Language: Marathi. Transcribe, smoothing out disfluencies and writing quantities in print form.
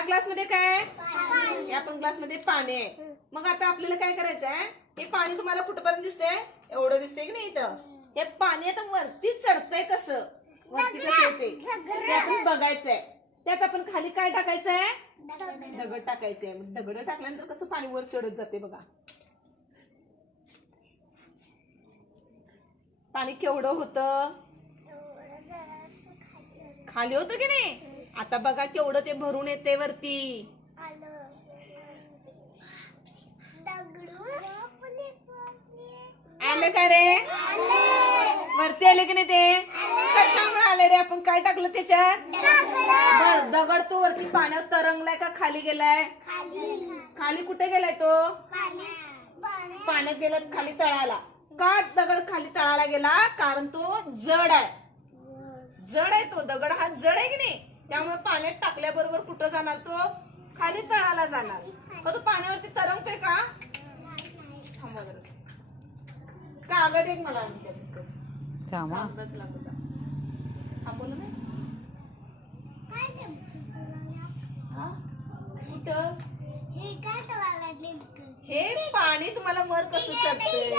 या ग्लासमध्ये काय आहे? या पण ग्लासमध्ये पाणी आहे. मग आता आपल्याला काय करायचं आहे? हे पाणी तुम्हाला कुठपर्यंत दिसतंय? एवढं दिसतंय की नाही इथं? हे पाणी आता वरती चढतंय कसं? वरती कसं येते ते आपण बघायचंय. त्यात आपण खाली काय टाकायचंय? दगड टाकायचंय. दगड टाकल्यानंतर कसं पाणी वर चढत जाते बघा. पाणी केवढं होतं? खाली होतं की नाही? आता बघा केवढं ते भरून येते वरती. आलं का रे? वरती आले की नाही ते? कशामुळे आले रे? आपण काय टाकलं त्याच्यात? दगड तो वरती पाण्यात तरंगलाय का खाली गेलाय? खाली कुठे गेलाय तो? पाण्यात गेला खाली तळाला. का दगड खाली तळाला गेला? कारण तो जड आहे. जड आहे तो दगड, हा जड आहे की नाही? त्यामुळे पाण्यात टाकल्याबरोबर कुठं जाणार तो? खाली तळाला जाणार. का तो पाण्यावरती तरंगतोय का? थांबवा जरा. कागद एक मला कागदच लागत. थांबवलं नाही? कुठं? हे पाणी तुम्हाला वर कसं चढतंय?